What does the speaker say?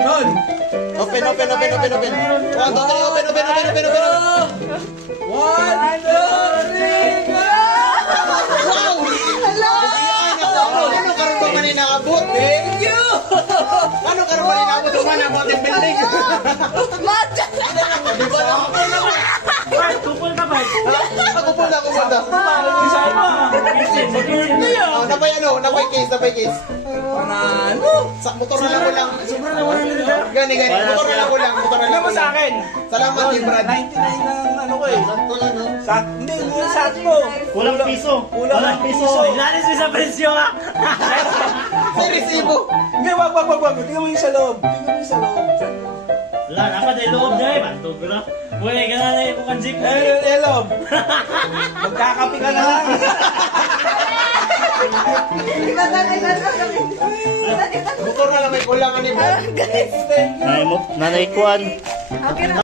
Ron! Open. 1, 2, 3, open. One, two, three, go! Wow! Ano karon ba man nakabot? Thank you! Ano karon ba nakabot sa mana mo ting building? Matcha! Di ba na? Bart, kupol ka, Bart. Ako po na ako muna. Isay mo! Napay case. Panalo! Sa motor na lang ko lang. Sobrang nawalan nila. Gani. Motor na lang ko lang. Ano mo sa akin? Salamat din, Brad. 99 ang ano ko eh. Sakto lang, no? Hindi yung sa mo. Kulang piso. Kulang piso. Inalis mo sa presyo, ha? Sa resibo. Hindi, wag. Tingnan mo yung sa loob. Wala, dapat ay loob niya, eh. Bantog ko na. Uy, gana na yung kanjik mo. Loob. Magkakapi ka na lang. Motor na lang may kulangan ni Brad. Nanay Kwan. Okay na.